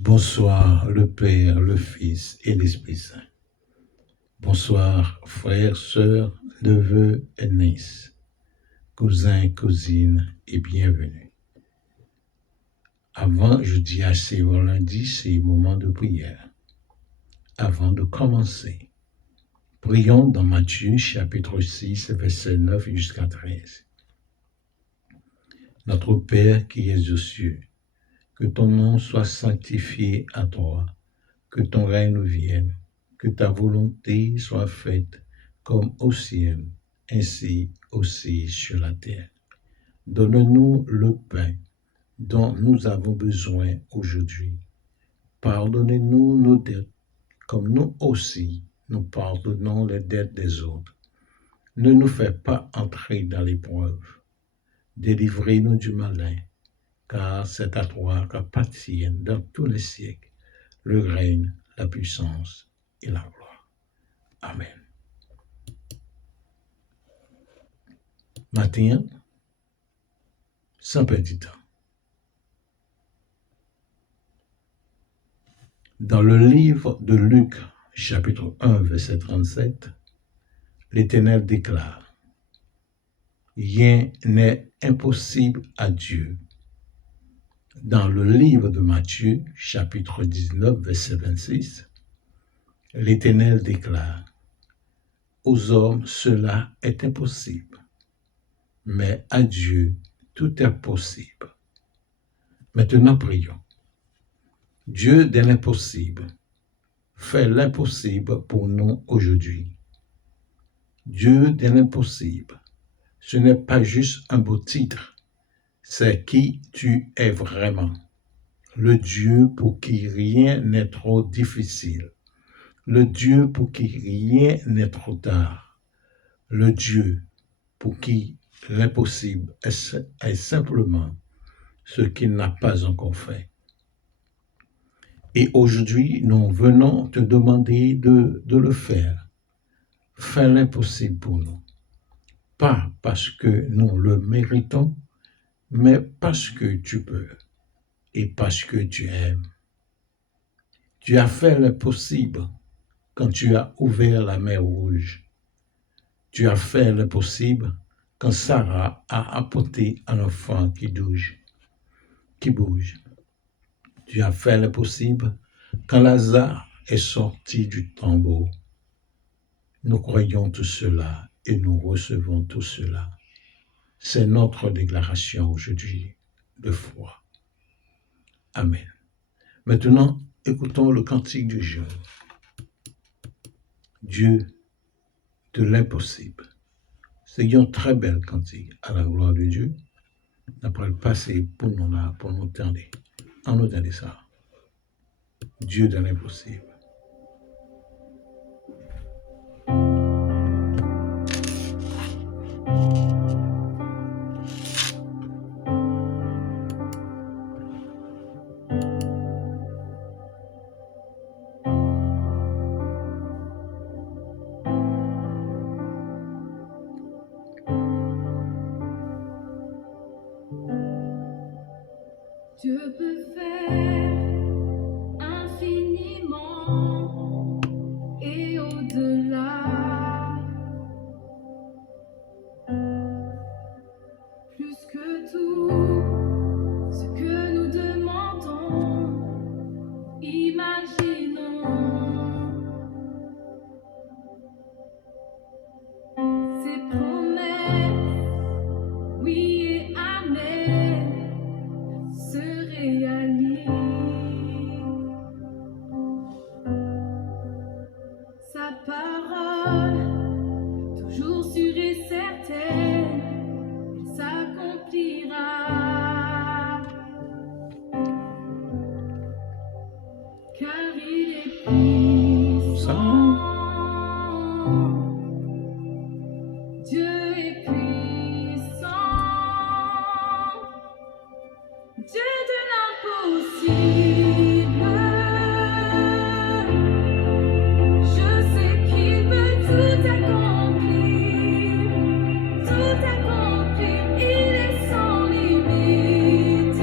Bonsoir le Père, le Fils et l'Esprit Saint. Bonsoir frères, sœurs, neveux et nièces, cousins, cousines et bienvenue. Avant, je dis assez au lundi, c'est moment de prière. Avant de commencer, prions dans Matthieu chapitre 6, verset 9 jusqu'à 13. Notre Père qui es aux cieux, que ton nom soit sanctifié à toi, que ton règne vienne, que ta volonté soit faite comme au ciel, ainsi aussi sur la terre. Donne-nous le pain dont nous avons besoin aujourd'hui. Pardonnez-nous nos dettes, comme nous aussi nous pardonnons les dettes des autres. Ne nous fais pas entrer dans l'épreuve. Délivrez-nous du malin, car c'est à toi qu'appartiennent dans tous les siècles le règne, la puissance et la gloire. Amen. Matin, sans perdre du temps. Dans le livre de Luc, chapitre 1, verset 37, l'Éternel déclare: rien n'est impossible à Dieu. Dans le livre de Matthieu, chapitre 19, verset 26, l'Éternel déclare: aux hommes, cela est impossible, mais à Dieu, tout est possible. Maintenant, prions. Dieu de l'impossible, fais l'impossible pour nous aujourd'hui. Dieu de l'impossible, ce n'est pas juste un beau titre, c'est qui tu es vraiment. Le Dieu pour qui rien n'est trop difficile. Le Dieu pour qui rien n'est trop tard. Le Dieu pour qui l'impossible est simplement ce qu'il n'a pas encore fait. Et aujourd'hui, nous venons te demander de le faire. Fais l'impossible pour nous. Pas parce que nous le méritons, mais parce que tu peux et parce que tu aimes. Tu as fait l'impossible quand tu as ouvert la mer Rouge. Tu as fait l'impossible quand Sarah a apporté un enfant qui bouge. Tu as fait l'impossible quand Lazare est sorti du tombeau. Nous croyons tout cela et nous recevons tout cela. C'est notre déclaration aujourd'hui de foi. Amen. Maintenant, écoutons le cantique du jeûne. Dieu de l'impossible. C'est un très bel cantique à la gloire de Dieu. Après le passé pour nous là, pour nous tendre. On nous tendre ça. Dieu de l'impossible. Dieu peut faire infiniment et au-delà, plus que tout ce que nous demandons, imaginons. Ses promesses, oui et amen, se réalisent. Sa parole, toujours sûre et certaine, elle s'accomplira. Car il est puissant. Dieu est puissant. Dieu de l'impossible. Je sais qu'il peut tout accomplir. Tout accomplir, il est sans limite.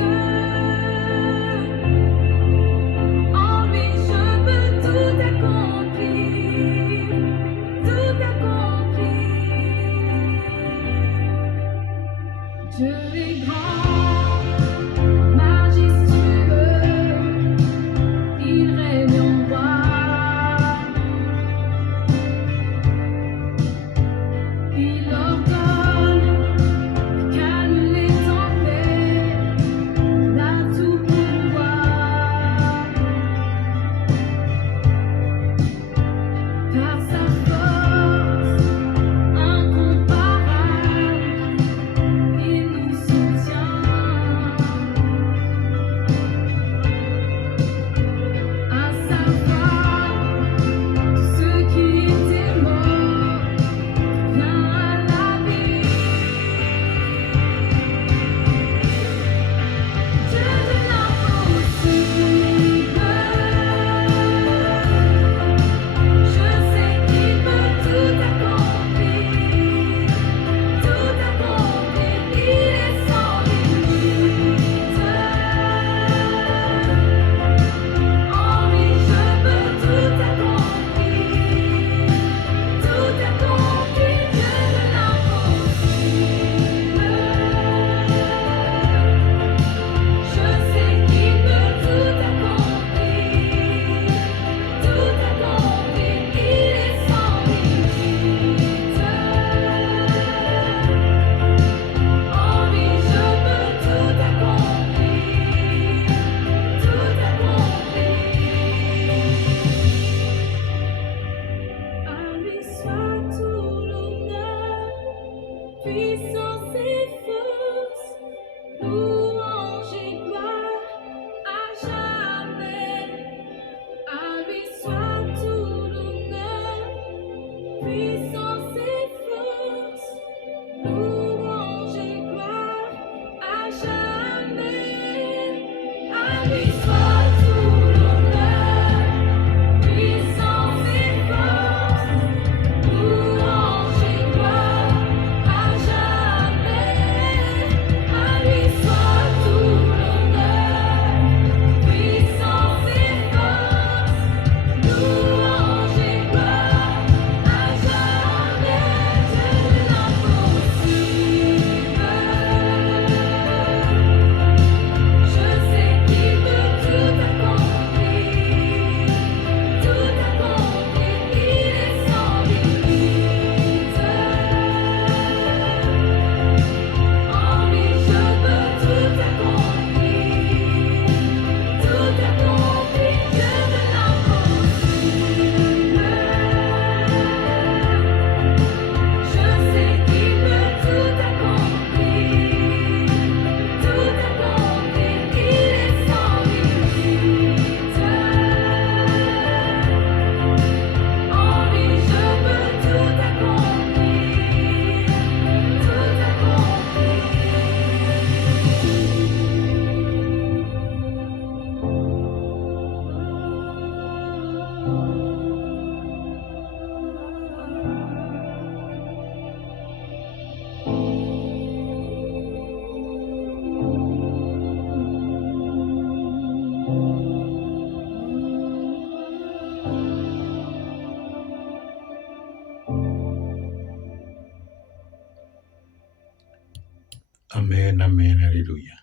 Amen, amen, alléluia.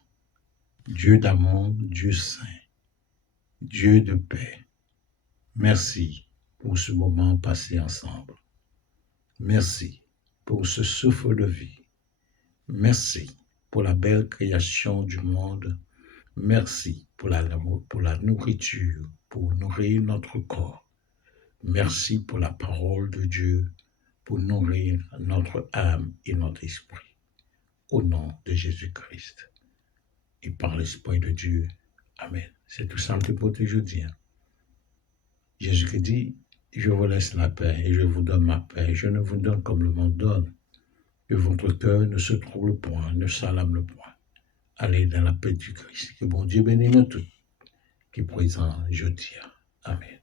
Dieu d'amour, Dieu saint, Dieu de paix, merci pour ce moment passé ensemble. Merci pour ce souffle de vie. Merci pour la belle création du monde. Merci pour la nourriture, pour nourrir notre corps. Merci pour la parole de Dieu, pour nourrir notre âme et notre esprit. Au nom de Jésus-Christ et par l'Esprit de Dieu. Amen. C'est tout simple pour aujourd'hui. Jésus dit, je vous laisse la paix et je vous donne ma paix. Je ne vous donne comme le monde donne. Que votre cœur ne se trouble point, ne s'alarme point. Allez dans la paix du Christ. Que bon Dieu bénisse nous tous, qui présent jeudi. Amen.